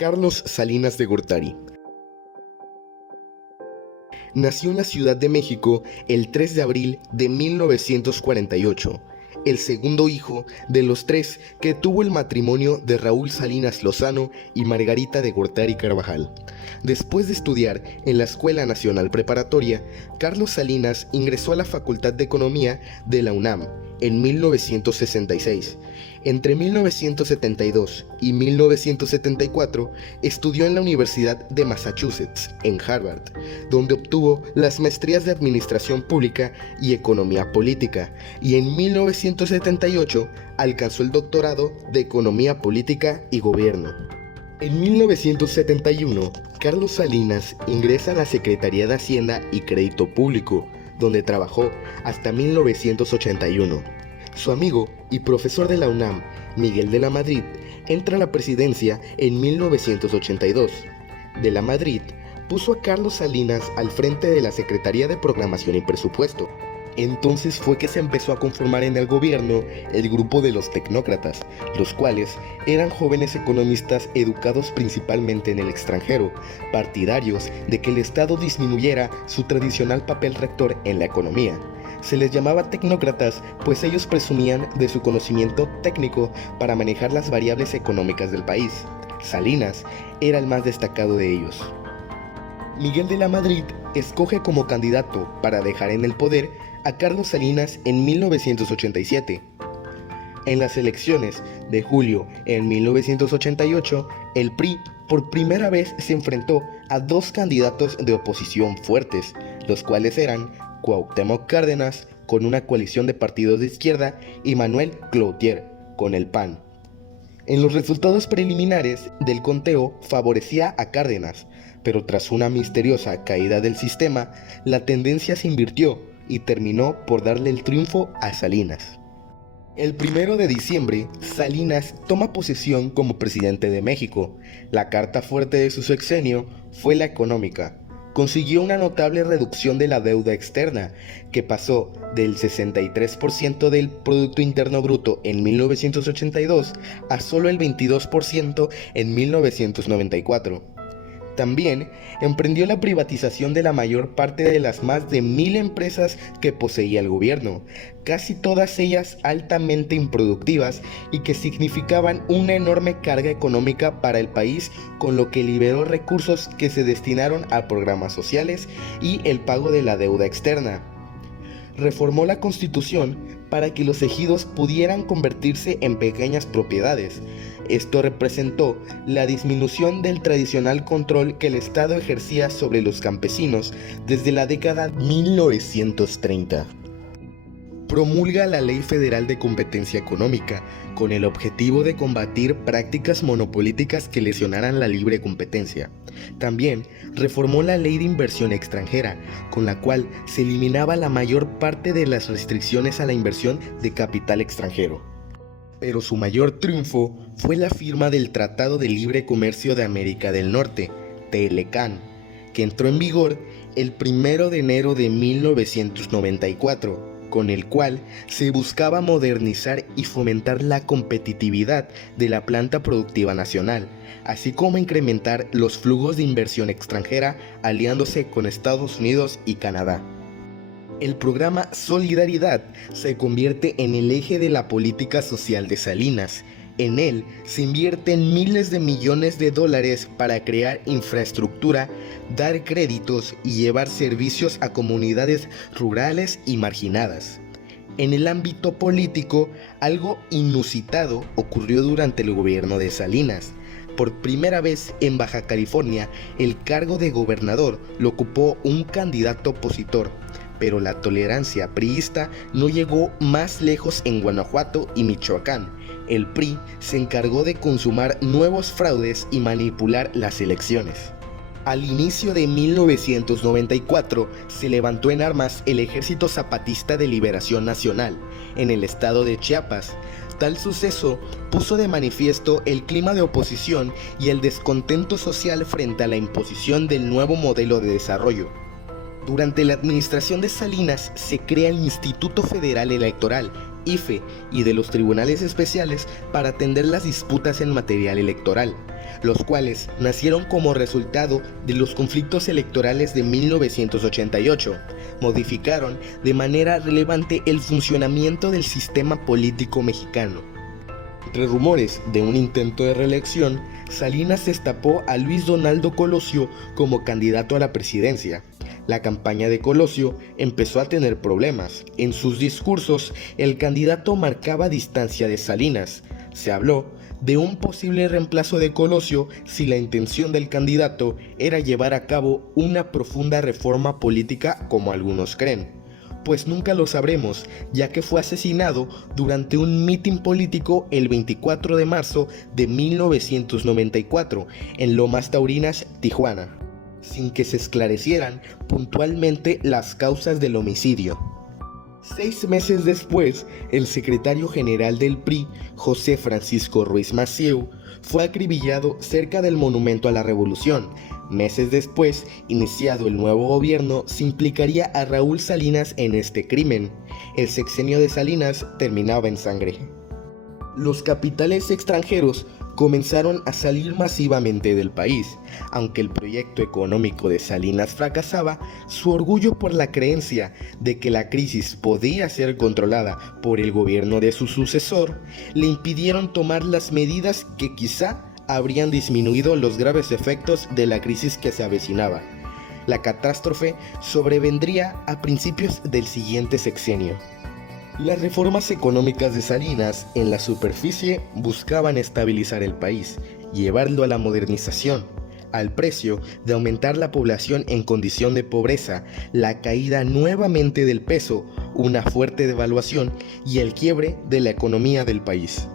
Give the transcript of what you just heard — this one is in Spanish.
Carlos Salinas de Gortari. Nació en la Ciudad de México el 3 de abril de 1948, el segundo hijo de los tres que tuvo el matrimonio de Raúl Salinas Lozano y Margarita de Gortari Carvajal. Después de estudiar en la Escuela Nacional Preparatoria, Carlos Salinas ingresó a la Facultad de Economía de la UNAM en 1966. Entre 1972 y 1974 estudió en la Universidad de Massachusetts, en Harvard, donde obtuvo las maestrías de Administración Pública y Economía Política, y en 1978 alcanzó el doctorado de Economía Política y Gobierno. En 1971, Carlos Salinas ingresa a la Secretaría de Hacienda y Crédito Público, donde trabajó hasta 1981. Su amigo y profesor de la UNAM, Miguel de la Madrid, entra a la presidencia en 1982. De la Madrid puso a Carlos Salinas al frente de la Secretaría de Programación y Presupuesto. Entonces fue que se empezó a conformar en el gobierno el grupo de los tecnócratas, los cuales eran jóvenes economistas educados principalmente en el extranjero, partidarios de que el Estado disminuyera su tradicional papel rector en la economía. Se les llamaba tecnócratas, pues ellos presumían de su conocimiento técnico para manejar las variables económicas del país. Salinas era el más destacado de ellos. Miguel de la Madrid escoge como candidato para dejar en el poder a Carlos Salinas en 1987. En las elecciones de julio en 1988, el PRI por primera vez se enfrentó a dos candidatos de oposición fuertes, los cuales eran Cuauhtémoc Cárdenas, con una coalición de partidos de izquierda, y Manuel Cloutier, con el PAN. En los resultados preliminares del conteo favorecía a Cárdenas, pero tras una misteriosa caída del sistema, la tendencia se invirtió y terminó por darle el triunfo a Salinas. El 1 de diciembre, Salinas toma posesión como presidente de México. La carta fuerte de su sexenio fue la económica. Consiguió una notable reducción de la deuda externa, que pasó del 63% del Producto Interno Bruto en 1982 a solo el 22% en 1994. También emprendió la privatización de la mayor parte de las más de 1000 empresas que poseía el gobierno, casi todas ellas altamente improductivas y que significaban una enorme carga económica para el país, con lo que liberó recursos que se destinaron a programas sociales y el pago de la deuda externa. Reformó la Constitución para que los ejidos pudieran convertirse en pequeñas propiedades. Esto representó la disminución del tradicional control que el Estado ejercía sobre los campesinos desde la década de 1930. Promulga la Ley Federal de Competencia Económica, con el objetivo de combatir prácticas monopolíticas que lesionaran la libre competencia. También reformó la Ley de Inversión Extranjera, con la cual se eliminaba la mayor parte de las restricciones a la inversión de capital extranjero. Pero su mayor triunfo fue la firma del Tratado de Libre Comercio de América del Norte, TLCAN, que entró en vigor el 1 de enero de 1994, con el cual se buscaba modernizar y fomentar la competitividad de la planta productiva nacional, así como incrementar los flujos de inversión extranjera aliándose con Estados Unidos y Canadá. El programa Solidaridad se convierte en el eje de la política social de Salinas. En él se invierten miles de millones de dólares para crear infraestructura, dar créditos y llevar servicios a comunidades rurales y marginadas. En el ámbito político, algo inusitado ocurrió durante el gobierno de Salinas. Por primera vez en Baja California, el cargo de gobernador lo ocupó un candidato opositor, pero la tolerancia priista no llegó más lejos en Guanajuato y Michoacán. El PRI se encargó de consumar nuevos fraudes y manipular las elecciones. Al inicio de 1994 se levantó en armas el Ejército Zapatista de Liberación Nacional en el estado de Chiapas. Tal suceso puso de manifiesto el clima de oposición y el descontento social frente a la imposición del nuevo modelo de desarrollo. Durante la administración de Salinas se crea el Instituto Federal Electoral, IFE y de los tribunales especiales para atender las disputas en material electoral, los cuales nacieron como resultado de los conflictos electorales de 1988. Modificaron de manera relevante el funcionamiento del sistema político mexicano. Entre rumores de un intento de reelección, Salinas destapó a Luis Donaldo Colosio como candidato a la presidencia. La campaña de Colosio empezó a tener problemas. En sus discursos, el candidato marcaba distancia de Salinas. Se habló de un posible reemplazo de Colosio si la intención del candidato era llevar a cabo una profunda reforma política como algunos creen. Pues nunca lo sabremos, ya que fue asesinado durante un mitin político el 24 de marzo de 1994 en Lomas Taurinas, Tijuana, sin que se esclarecieran puntualmente las causas del homicidio. 6 meses después, el secretario general del PRI, José Francisco Ruiz Massieu, fue acribillado cerca del Monumento a la Revolución. Meses después, iniciado el nuevo gobierno, se implicaría a Raúl Salinas en este crimen. El sexenio de Salinas terminaba en sangre. Los capitales extranjeros comenzaron a salir masivamente del país. Aunque el proyecto económico de Salinas fracasaba, su orgullo por la creencia de que la crisis podía ser controlada por el gobierno de su sucesor, le impidieron tomar las medidas que quizá habrían disminuido los graves efectos de la crisis que se avecinaba. La catástrofe sobrevendría a principios del siguiente sexenio. Las reformas económicas de Salinas en la superficie buscaban estabilizar el país, llevarlo a la modernización, al precio de aumentar la población en condición de pobreza, la caída nuevamente del peso, una fuerte devaluación y el quiebre de la economía del país.